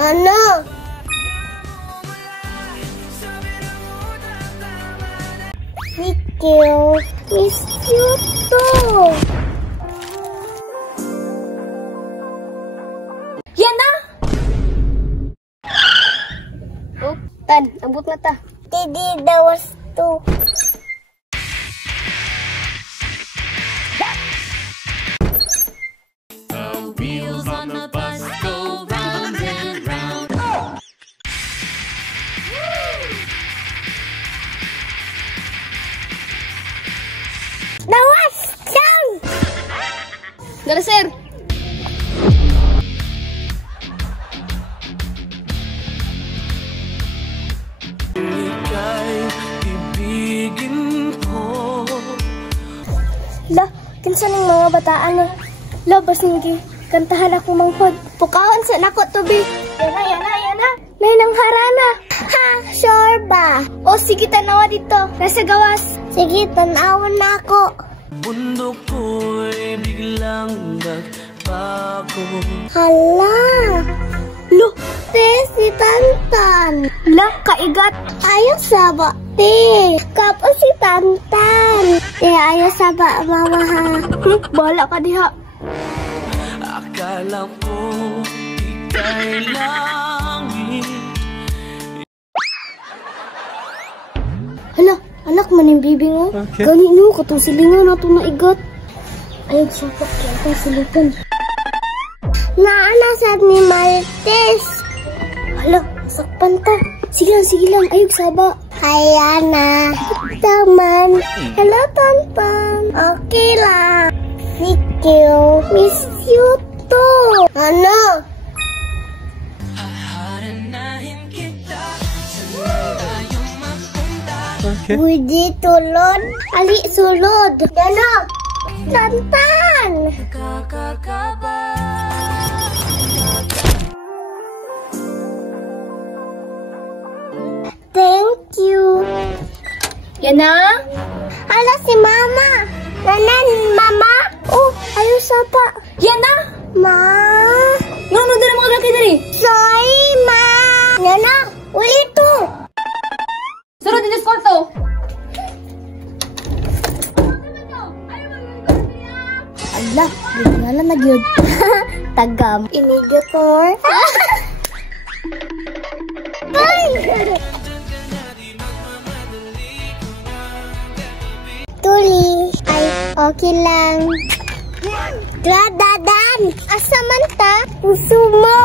Ano? Mikil, miss you too. Yan na! Oh, Tan, abot na ta. Didi, that was two. The wheels on the bus go round and round. That was down. Dala, sir. La, kinsa ning mga bataan eh. La, basing kantahan ako manghod. Pukaon sa nako tubi. Yana. Nay nang harana. Ha, sure ba? O sige, tanawa dito. Nasa gawas. Sige, tanawan na ako. Bundok ko'y biglang nagbago. Hala. Lo, te, si Tantan. La, kaigat. Ayaw saba, te. Kapo si Tantan. Te, ayaw saba, mama ha. Bahala ka diha. Akala ko ika'y langit. Hala, anak man yung bibing o. Okay. Gani no, katong silingan na itong naigat. Ayaw siya pa kaya itong silikan. Naanasad ni Marites. Hala, sakpan ta. Sige lang, ayog saba. Hayana. Taman. Hello, Tantan. Okay lang. Sikil. Miss you too. Ano? Haharanahin kita sa tayong mapunta. Okay. Pwede tulod. Ali, sulod. Gano? Tantan. Kakakaba. Thank you. Yan na? Hala, si Mama. Nanan, Mama. Oh, ayaw sapa. Yan na? Ma. No, dala mga laki dali. Sorry, Ma. Nana, ulit to. Sunod din sa kwarto. Ala, bigla na yun. Tagam. Inigot more. Bye. Tuli. Ay, okay lang. Gradadan. Asa man ta? Puso mo.